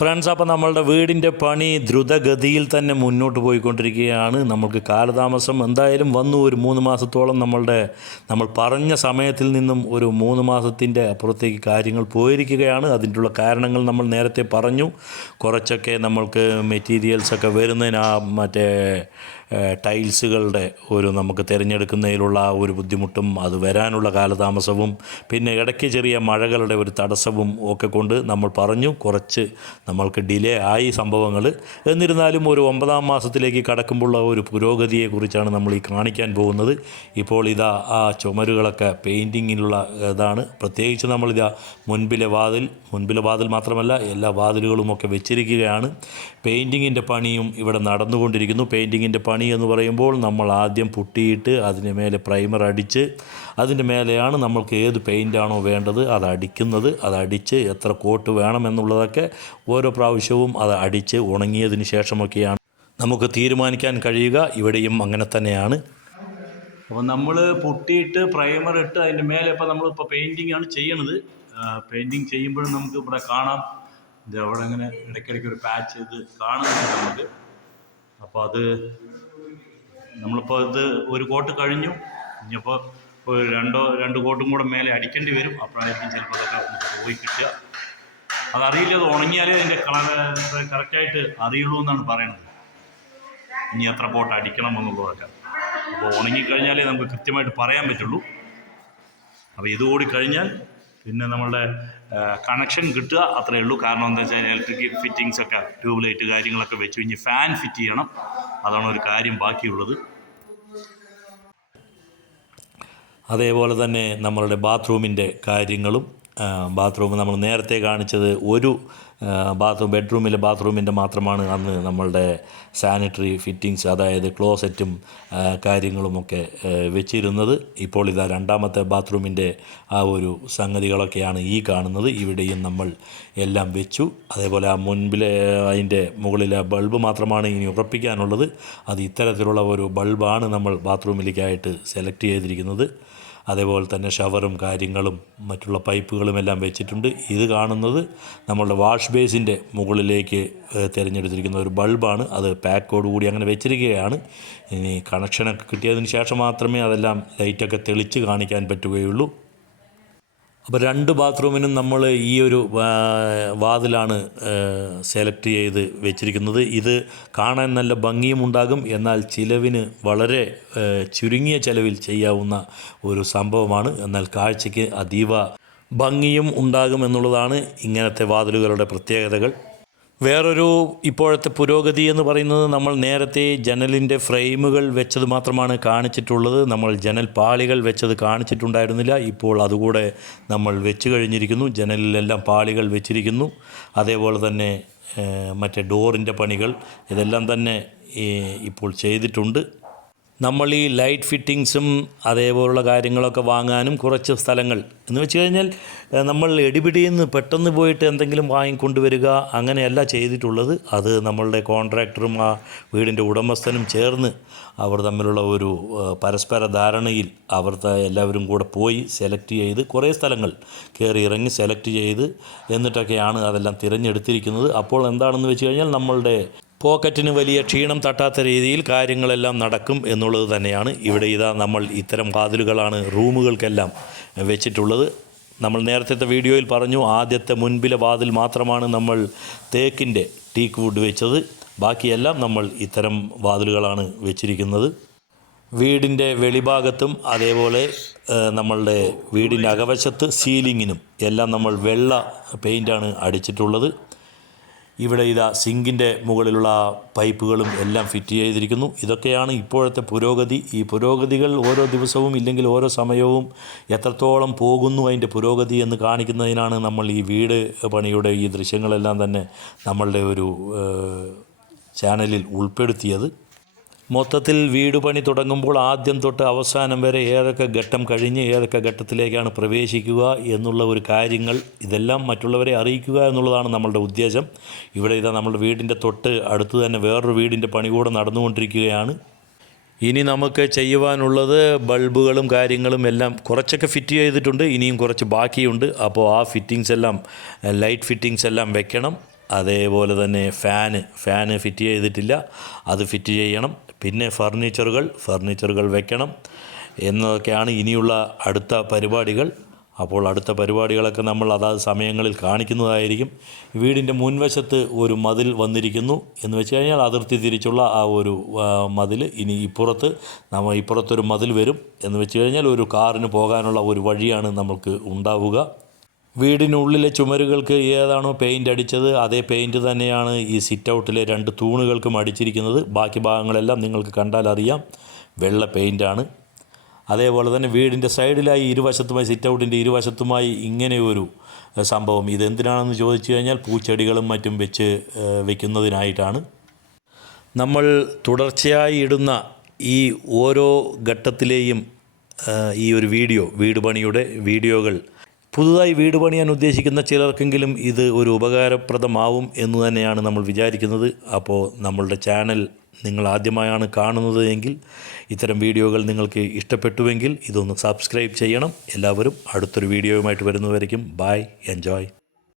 Friends അപ്പോൾ നമ്മളുടെ വീടിന്റെ പണി ദ്രുതഗതിയിൽ തന്നെ മുന്നോട്ട് പോയിക്കൊണ്ടിരിക്കുകയാണ്. നമുക്ക് കാലതാമസം എന്തായാലും വന്നു. ഒരു മൂന്ന് മാസത്തോളം നമ്മളുടെ നമ്മൾ പറഞ്ഞ സമയത്തിൽ നിന്നും ഒരു മൂന്ന് മാസത്തിന്റെ അപ്പുറത്തേക്ക് കാര്യങ്ങൾ പോയിരിക്കുകയാണ്. അതിന്റെയുള്ള കാരണങ്ങൾ നമ്മൾ നേരത്തെ പറഞ്ഞു. കുറച്ചൊക്കെ നമ്മൾക്ക് മെറ്റീരിയൽസൊക്കെ വരുന്നതിന് ആ മറ്റേ ടൈൽസുകളുടെ ഒരു നമുക്ക് തിരഞ്ഞെടുക്കുന്നതിലുള്ള ഒരു ബുദ്ധിമുട്ടും അത് വരാനുള്ള കാലതാമസവും പിന്നെ ഇടയ്ക്ക് ചെറിയ മഴകളുടെ ഒരു തടസ്സവും ഒക്കെ കൊണ്ട് നമ്മൾ പറഞ്ഞു കുറച്ച് നമ്മൾക്ക് ഡിലേ ആയി സംഭവങ്ങൾ. എന്നിരുന്നാലും ഒരു ഒമ്പതാം മാസത്തിലേക്ക് കടക്കുമ്പോഴുള്ള ഒരു പുരോഗതിയെക്കുറിച്ചാണ് നമ്മൾ ഈ കാണിക്കാൻ പോകുന്നത്. ഇപ്പോൾ ഇതാ ആ ചുമരുകളൊക്കെ പെയിന്റിങ്ങിനുള്ള ഇതാണ്. പ്രത്യേകിച്ച് നമ്മളിതാ മുൻപിലെ വാതിൽ മുൻപിലെ വാതിൽ മാത്രമല്ല എല്ലാ വാതിലുകളുമൊക്കെ വെച്ചിരിക്കുകയാണ്. പെയിന്റിങ്ങിന്റെ പണിയും ഇവിടെ നടന്നുകൊണ്ടിരിക്കുന്നു. പെയിന്റിങ്ങിന്റെ പണി എന്ന് പറയുമ്പോൾ നമ്മൾ ആദ്യം പുട്ടിയിട്ട് അതിന് മേലെ പ്രൈമർ അടിച്ച് അതിന്റെ മേലെയാണ് നമ്മൾക്ക് ഏത് പെയിന്റാണോ വേണ്ടത് അത് അടിക്കുന്നത്. അത് അടിച്ച് എത്ര കോട്ട് വേണമെന്നുള്ളതൊക്കെ ഓരോ പ്രാവശ്യവും അത് അടിച്ച് ഉണങ്ങിയതിന് ശേഷമൊക്കെയാണ് നമുക്ക് തീരുമാനിക്കാൻ കഴിയുക. ഇവിടെയും അങ്ങനെ തന്നെയാണ്. അപ്പോൾ നമ്മൾ പൊട്ടിയിട്ട് പ്രൈമർ ഇട്ട് അതിന്റെ മേലെ ഇപ്പോൾ നമ്മളിപ്പോൾ പെയിന്റിംഗ് ആണ് ചെയ്യണത് പെയിന്റിങ് ചെയ്യുമ്പോഴും നമുക്ക് ഇവിടെ കാണാം. ഇത് അവിടെ ഇങ്ങനെ ഇടയ്ക്കിടയ്ക്ക് ഒരു പാച്ച് ഇത് കാണുന്നുണ്ട് നമുക്ക്. അപ്പോൾ അത് നമ്മളിപ്പോൾ ഇത് ഒരു കോട്ട് കഴിഞ്ഞു. ഇനിയിപ്പോൾ ഒരു രണ്ടോ രണ്ട് കോട്ടും കൂടെ മേലെ അടിക്കേണ്ടി വരും. അപ്പോഴായിരിക്കും ചിലപ്പോൾ അതൊക്കെ പോയി കിട്ടുക. അതറിയില്ല അത് ഉണങ്ങിയാലേ അതിന്റെ കളർ കറക്റ്റായിട്ട് അറിയുള്ളൂ എന്നാണ് പറയുന്നത്. ഇനി എത്ര കോട്ട് അടിക്കണം എന്നുള്ളതൊക്കെ അപ്പോൾ ഉണങ്ങിക്കഴിഞ്ഞാലേ നമുക്ക് കൃത്യമായിട്ട് പറയാൻ പറ്റുള്ളൂ. അപ്പോൾ ഇത് കൂടി കഴിഞ്ഞാൽ പിന്നെ നമ്മളുടെ കണക്ഷൻ കിട്ടുക അത്രയേ ഉള്ളൂ. കാരണം എന്താ വെച്ചാൽ ഇലക്ട്രിക് ഫിറ്റിങ്സ് ഒക്കെ ട്യൂബ് ലൈറ്റ് കാര്യങ്ങളൊക്കെ വെച്ച് കഴിഞ്ഞ് ഫാൻ ഫിറ്റ് ചെയ്യണം. അതാണ് ഒരു കാര്യം ബാക്കിയുള്ളത്. അതേപോലെ തന്നെ നമ്മളുടെ ബാത്റൂമിന്റെ കാര്യങ്ങളും ബാത്റൂം നമ്മൾ നേരത്തെ കാണിച്ചത് ഒരു ബാത്റൂം ബെഡ്റൂമിലെ ബാത്റൂമിന്റെ മാത്രമാണ് അന്ന് നമ്മളുടെ സാനിറ്ററി ഫിറ്റിങ്സ് അതായത് ക്ലോസറ്റും കാര്യങ്ങളുമൊക്കെ വെച്ചിരുന്നത്. ഇപ്പോൾ ഇതാ രണ്ടാമത്തെ ബാത്റൂമിന്റെ ആ ഒരു സംഗതികളൊക്കെയാണ് ഈ കാണുന്നത്. ഇവിടെയും നമ്മൾ എല്ലാം വെച്ചു. അതേപോലെ ആ മുൻപിലെ അതിന്റെ മുകളിലെ ബൾബ് മാത്രമാണ് ഇനി ഉറപ്പിക്കാനുള്ളത്. അത് ഇത്തരത്തിലുള്ള ഒരു ബൾബാണ് നമ്മൾ ബാത്റൂമിലേക്കായിട്ട് സെലക്ട് ചെയ്തിരിക്കുന്നത്. അതേപോലെ തന്നെ ഷവറും കാര്യങ്ങളും മറ്റുള്ള പൈപ്പുകളും എല്ലാം വെച്ചിട്ടുണ്ട്. ഇത് കാണുന്നത് നമ്മളുടെ വാഷ് ബേസിന്റെ മുകളിലേക്ക് തിരഞ്ഞെടുത്തിരിക്കുന്ന ഒരു ബൾബാണ്. അത് പാക്കോട് കൂടി അങ്ങനെ വെച്ചിരിക്കുകയാണ്. ഇനി കണക്ഷനൊക്കെ കിട്ടിയതിന് ശേഷം മാത്രമേ അതെല്ലാം ലൈറ്റൊക്കെ തെളിച്ച് കാണിക്കാൻ പറ്റുകയുള്ളൂ. അപ്പോൾ രണ്ട് ബാത്റൂമിനും നമ്മൾ ഈ ഒരു വാതിലാണ് സെലക്ട് ചെയ്ത് വെച്ചിരിക്കുന്നത്. ഇത് കാണാൻ നല്ല ഭംഗിയും ഉണ്ടാകും. എന്നാൽ ചിലവിന് വളരെ ചുരുങ്ങിയ ചിലവിൽ ചെയ്യാവുന്ന ഒരു സംഭവമാണ്. എന്നാൽ കാഴ്ചയ്ക്ക് അതീവ ഭംഗിയും ഉണ്ടാകും എന്നുള്ളതാണ് ഇങ്ങനത്തെ വാതിലുകളുടെ പ്രത്യേകതകൾ. വേറൊരു ഇപ്പോഴത്തെ പുരോഗതി എന്ന് പറയുന്നത് നമ്മൾ നേരത്തെ ജനലിന്റെ ഫ്രെയിമുകൾ വെച്ചത് മാത്രമാണ് കാണിച്ചിട്ടുള്ളത്. നമ്മൾ ജനൽ പാളികൾ വെച്ചത് കാണിച്ചിട്ടുണ്ടായിരുന്നില്ല. ഇപ്പോൾ അതുകൂടെ നമ്മൾ വെച്ച് കഴിഞ്ഞിരിക്കുന്നു. ജനലിലെല്ലാം പാളികൾ വെച്ചിരിക്കുന്നു. അതേപോലെ തന്നെ മറ്റേ ഡോറിന്റെ പണികൾ ഇതെല്ലാം തന്നെ ഇപ്പോൾ ചെയ്തിട്ടുണ്ട്. നമ്മൾ ഈ ലൈറ്റ് ഫിറ്റിങ്സും അതേപോലുള്ള കാര്യങ്ങളൊക്കെ വാങ്ങാനും കുറച്ച് സ്ഥലങ്ങൾ. എന്ന് വെച്ച് കഴിഞ്ഞാൽ നമ്മൾ എടിപിടിയിൽ നിന്ന് പെട്ടെന്ന് പോയിട്ട് എന്തെങ്കിലും വാങ്ങിക്കൊണ്ടുവരിക അങ്ങനെയല്ല ചെയ്തിട്ടുള്ളത്. അത് നമ്മളുടെ കോൺട്രാക്ടറും ആ വീടിന്റെ ഉടമസ്ഥനും ചേർന്ന് അവർ തമ്മിലുള്ള ഒരു പരസ്പര ധാരണയിൽ അവർ എല്ലാവരും കൂടെ പോയി സെലക്ട് ചെയ്ത് കുറേ സ്ഥലങ്ങൾ കയറി ഇറങ്ങി സെലക്ട് ചെയ്ത് എന്നിട്ടൊക്കെയാണ് അതെല്ലാം തിരഞ്ഞെടുത്തിരിക്കുന്നത്. അപ്പോൾ എന്താണെന്ന് വെച്ച് കഴിഞ്ഞാൽ നമ്മളുടെ പോക്കറ്റിന് വലിയ ക്ഷീണം തട്ടാത്ത രീതിയിൽ കാര്യങ്ങളെല്ലാം നടക്കും എന്നുള്ളത് തന്നെയാണ്. ഇവിടെ ഇതാ നമ്മൾ ഇത്തരം കാതിലുകളാണ് റൂമുകൾക്കെല്ലാം വെച്ചിട്ടുള്ളത്. നമ്മൾ നേരത്തെ വീഡിയോയിൽ പറഞ്ഞു ആദ്യത്തെ മുൻപിലെ വാതിൽ മാത്രമാണ് നമ്മൾ തേക്കിന്റെ ടീക്ക് വുഡ് വെച്ചത്. ബാക്കിയെല്ലാം നമ്മൾ ഇത്തരം വാതിലുകളാണ് വെച്ചിരിക്കുന്നത്. വീടിന്റെ വെളിഭാഗത്തും അതേപോലെ നമ്മളുടെ വീടിന്റെ അകവശത്ത് സീലിങ്ങിനും എല്ലാം നമ്മൾ വെള്ള പെയിന്റാണ് അടിച്ചിട്ടുള്ളത്. ഇവിടെ ഇതാ സിങ്കിന്റെ മുകളിലുള്ള പൈപ്പുകളും എല്ലാം ഫിറ്റ് ചെയ്തിരിക്കുന്നു. ഇതൊക്കെയാണ് ഇപ്പോഴത്തെ പുരോഗതി. ഈ പുരോഗതികൾ ഓരോ ദിവസവും ഇല്ലെങ്കിൽ ഓരോ സമയവും എത്രത്തോളം പോകുന്നു അതിന്റെ പുരോഗതി എന്ന് കാണിക്കുന്നതിനാണ് നമ്മൾ ഈ വീട് പണിയുടെ ഈ ദൃശ്യങ്ങളെല്ലാം തന്നെ നമ്മളുടെ ഒരു ചാനലിൽ ഉൾപ്പെടുത്തിയത്. മൊത്തത്തിൽ വീട് പണി തുടങ്ങുമ്പോൾ ആദ്യം തൊട്ട് അവസാനം വരെ ഏതൊക്കെ ഘട്ടം കഴിഞ്ഞ് ഏതൊക്കെ ഘട്ടത്തിലേക്കാണ് പ്രവേശിക്കുക എന്നുള്ള ഒരു കാര്യങ്ങൾ ഇതെല്ലാം മറ്റുള്ളവരെ അറിയിക്കുക എന്നുള്ളതാണ് നമ്മളുടെ ഉദ്ദേശം. ഇവിടെ ഇതാ നമ്മുടെ വീടിന്റെ തൊട്ട് അടുത്ത് തന്നെ വേറൊരു വീടിന്റെ പണി കൂടെ നടന്നുകൊണ്ടിരിക്കുകയാണ്. ഇനി നമുക്ക് ചെയ്യുവാനുള്ളത് ബൾബുകളും കാര്യങ്ങളും എല്ലാം കുറച്ചൊക്കെ ഫിറ്റ് ചെയ്തിട്ടുണ്ട് ഇനിയും കുറച്ച് ബാക്കിയുണ്ട്. അപ്പോൾ ആ ഫിറ്റിങ്സ് എല്ലാം ലൈറ്റ് ഫിറ്റിങ്സ് എല്ലാം വെക്കണം. അതേപോലെ തന്നെ ഫാന് ഫാന് ഫിറ്റ് ചെയ്തിട്ടില്ല. അത് ഫിറ്റ് ചെയ്യണം. പിന്നെ ഫർണിച്ചറുകൾ ഫർണിച്ചറുകൾ വെക്കണം. എന്നതൊക്കെയാണ് ഇനിയുള്ള അടുത്ത പരിപാടികൾ. അപ്പോൾ അടുത്ത പരിപാടികളൊക്കെ നമ്മൾ അതാത് സമയങ്ങളിൽ കാണിക്കുന്നതായിരിക്കും. വീടിന്റെ മുൻവശത്ത് ഒരു മതിൽ വന്നിരിക്കുന്നു എന്ന് വെച്ച് കഴിഞ്ഞാൽ അതിർത്തി തിരിച്ചുള്ള ആ ഒരു മതിൽ ഇനി ഇപ്പുറത്ത് നമ്മൾ ഇപ്പുറത്തൊരു മതിൽ വരും എന്ന് വെച്ച് കഴിഞ്ഞാൽ ഒരു കാറിന് പോകാനുള്ള ഒരു വഴിയാണ് നമുക്ക് ഉണ്ടാവുക. വീടിനുള്ളിലെ ചുമരുകൾക്ക് ഏതാണോ പെയിന്റ് അടിച്ചത് അതേ പെയിന്റ് തന്നെയാണ് ഈ സിറ്റ് ഔട്ടിലെ രണ്ട് തൂണുകൾക്കും അടിച്ചിരിക്കുന്നത്. ബാക്കി ഭാഗങ്ങളെല്ലാം നിങ്ങൾക്ക് കണ്ടാൽ അറിയാം. വെള്ള പെയിന്റാണ് അതേപോലെ തന്നെ വീടിന്റെ സൈഡിലായി ഇരുവശത്തുമായി സിറ്റ് ഔട്ടിന്റെ ഇരുവശത്തുമായി ഇങ്ങനെ ഒരു സംഭവം. ഇതെന്തിനാണെന്ന് ചോദിച്ചു കഴിഞ്ഞാൽ പൂച്ചെടികളും മറ്റും വെച്ച് വെക്കുന്നതിനായിട്ടാണ്. നമ്മൾ തുടർച്ചയായി ഇടുന്ന ഈ ഓരോ ഘട്ടത്തിലെയും ഈ ഒരു വീഡിയോ വീട് പണിയുടെ വീഡിയോകൾ പുതുതായി വീട് പണിയാൻ ഉദ്ദേശിക്കുന്ന ചിലർക്കെങ്കിലും ഇത് ഒരു ഉപകാരപ്രദമാവും എന്ന് തന്നെയാണ് നമ്മൾ വിചാരിക്കുന്നത്. അപ്പോൾ നമ്മളുടെ ചാനൽ നിങ്ങൾ ആദ്യമായാണ് കാണുന്നത് എങ്കിൽ ഇത്തരം വീഡിയോകൾ നിങ്ങൾക്ക് ഇഷ്ടപ്പെട്ടുവെങ്കിൽ ഇതൊന്ന് സബ്സ്ക്രൈബ് ചെയ്യണം. എല്ലാവരും അടുത്തൊരു വീഡിയോയുമായിട്ട് വരുന്നവരേക്കും ബൈ എൻജോയ്